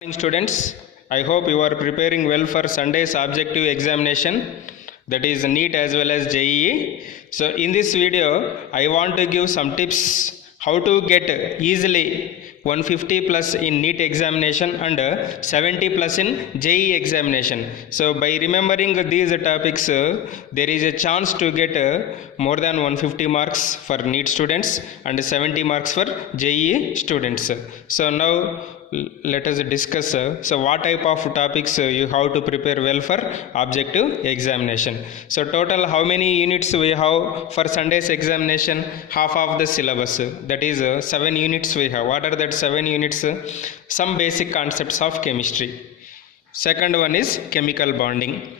Morning students, I hope you are preparing well for Sunday's objective examination, that is NEET as well as JEE. So in this video I want to give some tips how to get easily 150 plus in NEET examination and 70 plus in JEE examination. So by remembering these topics there is a chance to get more than 150 marks for NEET students and 70 marks for JEE students. So now let us discuss so what type of topics you have to prepare well for objective examination. So total how many units we have for Sunday's examination? Half of the syllabus, that is 7 units we have. What are that 7 units? Some basic concepts of chemistry. Second one is chemical bonding.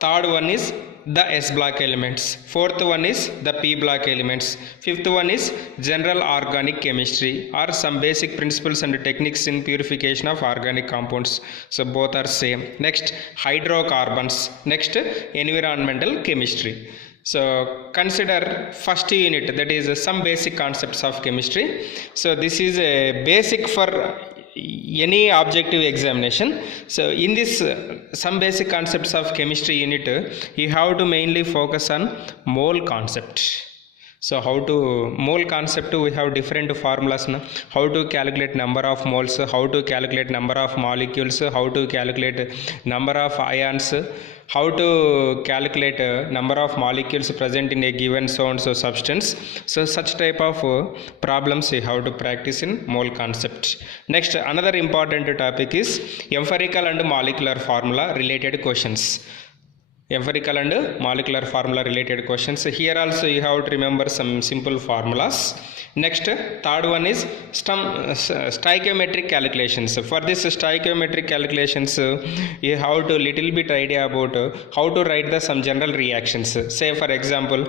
Third one is the S block elements. Fourth one is the P block elements. Fifth one is general organic chemistry or some basic principles and techniques in purification of organic compounds. So both are same. Next, hydrocarbons. Next, environmental chemistry. So consider first unit, that is some basic concepts of chemistry. So this is a basic for any objective examination. So in this some basic concepts of chemistry unit you have to mainly focus on mole concept. So how to mole concept, we have different formulas now. How to calculate number of moles, how to calculate number of molecules, how to calculate number of ions, how to calculate number of molecules present in a given so and so substance. So such type of problems you have to practice in mole concept. Next, another important topic is empirical and molecular formula related questions. Empirical and molecular formula related questions. Here also you have to remember some simple formulas. Next, third one is stoichiometric calculations. For this stoichiometric calculations you have to little bit idea about how to write the some general reactions. Say for example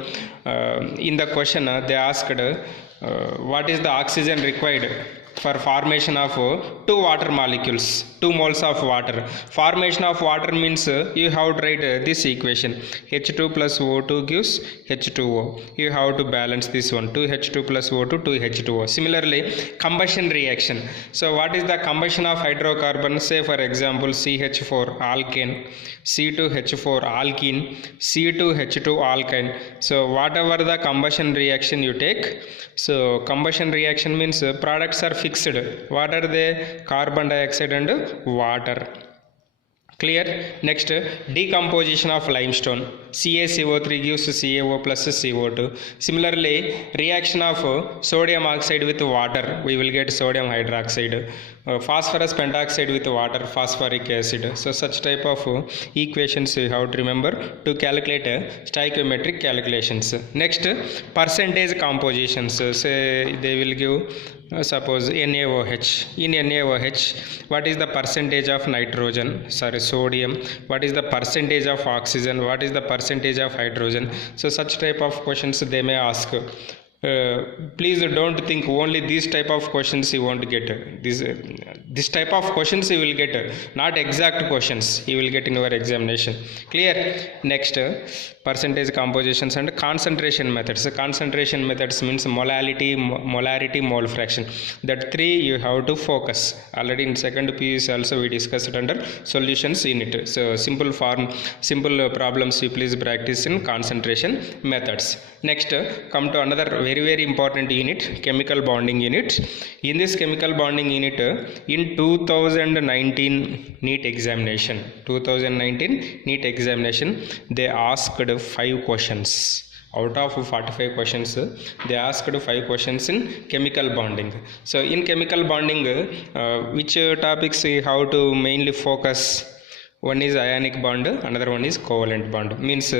in the question they asked what is the oxygen required for formation of 2 water molecules, 2 moles of water. Formation of water means you have to write this equation, H2 plus O2 gives H2O. You have to balance this one, 2H2 plus O2, 2H2O. Similarly, combustion reaction. So what is the combustion of hydrocarbon? Say for example CH4 alkane, C2H4 alkene, C2H2 alkyne. So whatever the combustion reaction you take, so combustion reaction means products are fixed. What are they? Carbon dioxide and water. Clear? Next, decomposition of limestone. CaCO3 gives CaO plus CO2. Similarly, reaction of sodium oxide with water, we will get sodium hydroxide. Phosphorus pentoxide with water, phosphoric acid. So such type of equations you have to remember to calculate stoichiometric calculations. Next, percentage compositions. Say they will give suppose NaOH. In NaOH, what is the percentage of nitrogen? Sorry, sodium. What is the percentage of oxygen? What is the percentage of hydrogen? So such type of questions they may ask. Please don't think only these type of questions you want to get. This type of questions you will get, not exact questions you will get in your examination. Clear? Next, percentage compositions and concentration methods. Concentration methods means molarity, mole fraction. That 3 you have to focus. Already in second PUC also we discussed under solutions in it. So simple problems you please practice in concentration methods. Next, come to another very important unit, chemical bonding unit. In this chemical bonding unit, in 2019 NEET examination, they asked 5 questions. Out of 45 questions, they asked 5 questions in chemical bonding. So in chemical bonding, which topics we have to mainly focus? One is ionic bond, another one is covalent bond. Means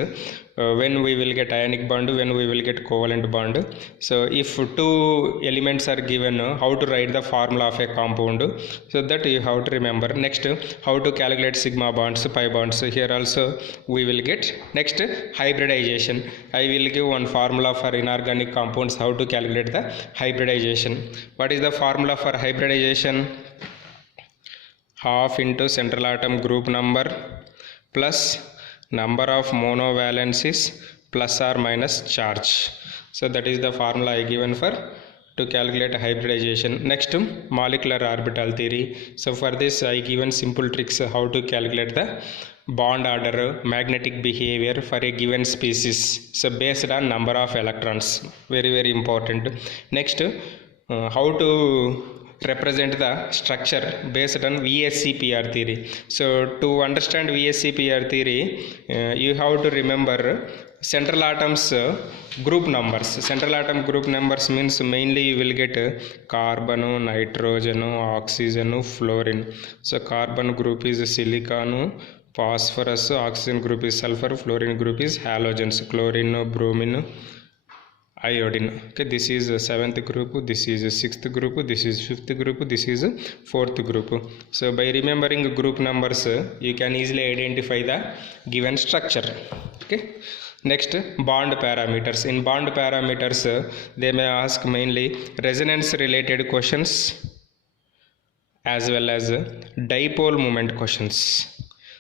when we will get ionic bond, when we will get covalent bond. So if 2 elements are given, how to write the formula of a compound, so that you have to remember. Next, how to calculate sigma bonds, pi bonds. Here also we will get. Next, hybridization. I will give one formula for inorganic compounds, how to calculate the hybridization. What is the formula for hybridization? Half into central atom group number plus number of monovalencies plus or minus charge. So that is the formula I given for to calculate hybridization. Next, molecular orbital theory. So for this I given simple tricks how to calculate the bond order, magnetic behavior for a given species. So based on number of electrons, very important. Next, how to represent the structure based on VSEPR theory. So to understand VSEPR theory, you have to remember central atoms group numbers. Central atom group numbers means mainly you will get carbon, nitrogen, oxygen, fluorine. So carbon group is silicon, phosphorus, oxygen group is sulfur, fluorine group is halogens, chlorine, bromine, iodine. Okay, this is the seventh group, this is the sixth group, this is fifth group, this is fourth group. So by remembering group numbers you can easily identify the given structure. Okay, next, bond parameters. In bond parameters they may ask mainly resonance related questions as well as dipole moment questions.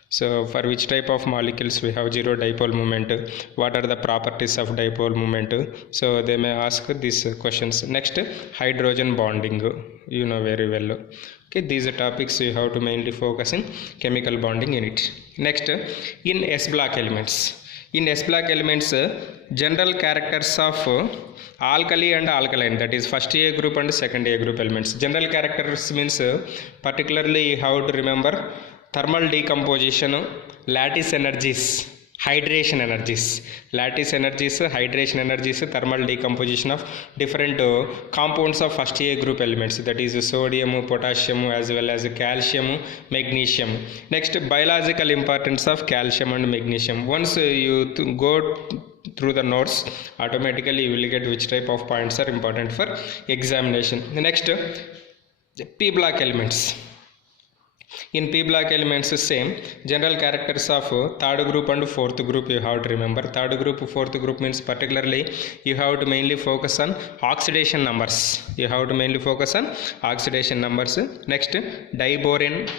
So for which type of molecules we have zero dipole moment, what are the properties of dipole moment, so they may ask these questions. Next, hydrogen bonding, you know very well. Okay, these are topics you have to mainly focus in chemical bonding unit. Next, in S block elements. In S block elements, general characters of alkali and alkaline, that is first A group and second A group elements. General characters means particularly you have to remember thermal decomposition, lattice energies, hydration energies, lattice energies, hydration energies, thermal decomposition of different compounds of first A group elements, that is sodium, potassium as well as calcium, magnesium. Next, biological importance of calcium and magnesium. Once you go through the notes, automatically you will get which type of points are important for examination. Next, P block elements. In P block elements, same general characters of third group and fourth group you have to remember. Third group, fourth group means particularly you have to mainly focus on oxidation numbers. You have to mainly focus on oxidation numbers. Next, diborane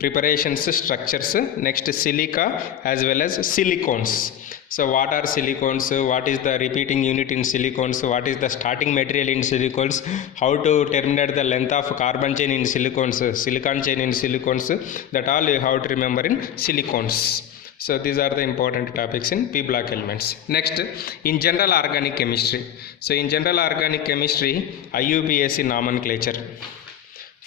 preparations, structures. Next, silica as well as silicones. So what are silicones, what is the repeating unit in silicones, what is the starting material in silicones, how to terminate the length of carbon chain in silicones, silicon chain in silicones, that all you have to remember in silicones. So these are the important topics in P block elements. Next, in general organic chemistry. So in general organic chemistry, IUPAC nomenclature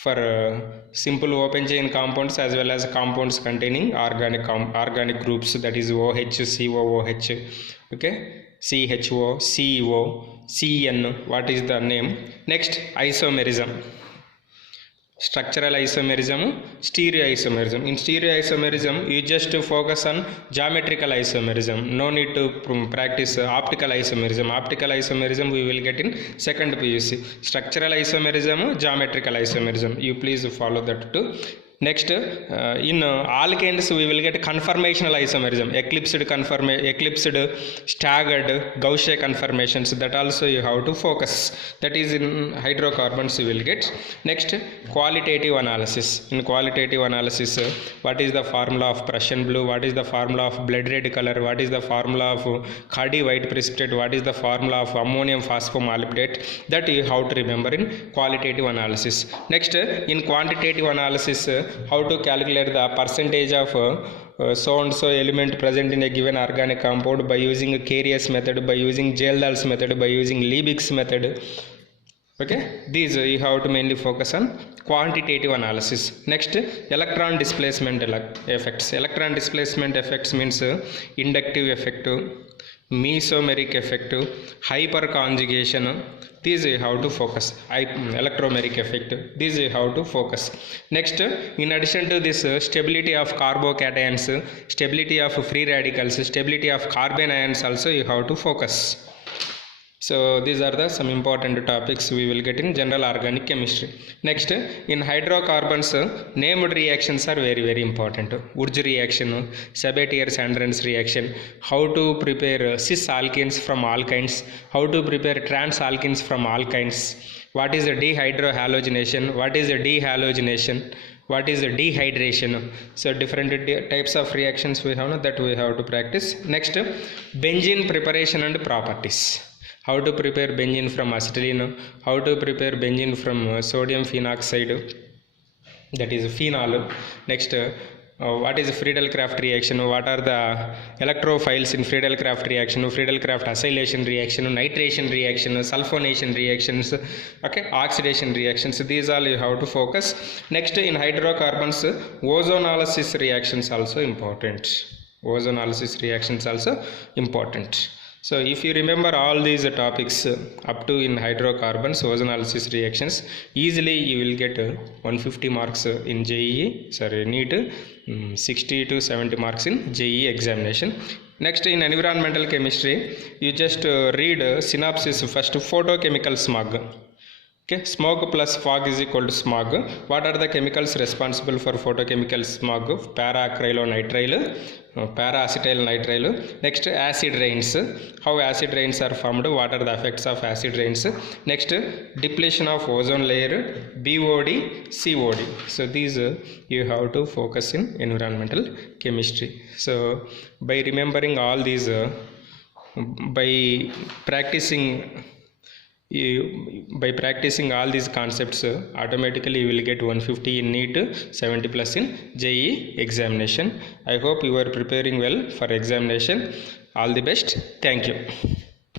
for simple open chain compounds as well as compounds containing organic groups, that is OH, COOH, okay, CHO, CO, CN, what is the name. Next, isomerism. Structural isomerism, stereoisomerism. In stereoisomerism, you just focus on geometrical isomerism. No need to practice optical isomerism. Optical isomerism we will get in second PUC. Structural isomerism, geometrical isomerism. You please follow that too. Next, in alkanes we will get conformational isomerism, eclipsed, staggered, Gaussian conformations, that also you have to focus. That is in hydrocarbons you will get. Next, qualitative analysis. In qualitative analysis, what is the formula of Prussian blue, what is the formula of blood red color, what is the formula of Cardi white precipitate, what is the formula of ammonium phosphomolybdate, that you have to remember in qualitative analysis. Next, in quantitative analysis, how to calculate the percentage of so and so element present in a given organic compound by using Carius method, by using Geldahl's method, by using Liebig's method. Okay, these you have to mainly focus on quantitative analysis. Next, electron displacement effects. Electron displacement effects means inductive effect, mesomeric effect, hyperconjugation. These you have to focus. Electromeric effect. These you have to focus. Next, in addition to this, stability of carbocations, stability of free radicals, stability of carbon ions also you have to focus. So these are the some important topics we will get in general organic chemistry. Next, in hydrocarbons, named reactions are very important. Wurtz reaction, Sabatier-Sandrens reaction, how to prepare cis alkenes from alkynes, how to prepare trans alkenes from alkynes, what is a dehydrohalogenation, what is a dehalogenation, what is a dehydration. So different types of reactions we have that we have to practice. Next, benzene preparation and properties. how to prepare benzene from acetylene, how to prepare benzene from sodium phenoxide, that is phenol. Next, what is Friedel-Crafts reaction, what are the electrophiles in Friedel-Crafts reaction, Friedel-Crafts acylation reaction, nitration reaction, sulfonation reactions, okay, oxidation reactions, these all you have to focus. Next, in hydrocarbons, ozonolysis reactions also important. Ozonolysis reactions also important. So if you remember all these topics up to in hydrocarbons, ozonolysis reactions, easily you will get 150 marks in JEE, sorry, NEET, 60 to 70 marks in JEE examination. Next, in environmental chemistry, you just read synopsis first, photochemical smog. Okay, smoke plus fog is equal to smog. What are the chemicals responsible for photochemical smog? Para-acrylonitrile, para-acetylnitrile. Next, acid rains. How acid rains are formed? What are the effects of acid rains? Next, depletion of ozone layer, BOD, COD. So these you have to focus in environmental chemistry. So by remembering all these, by practicing all these concepts, automatically you will get 150 in NEET, 70 plus in JEE examination. I hope you are preparing well for examination. All the best. Thank you.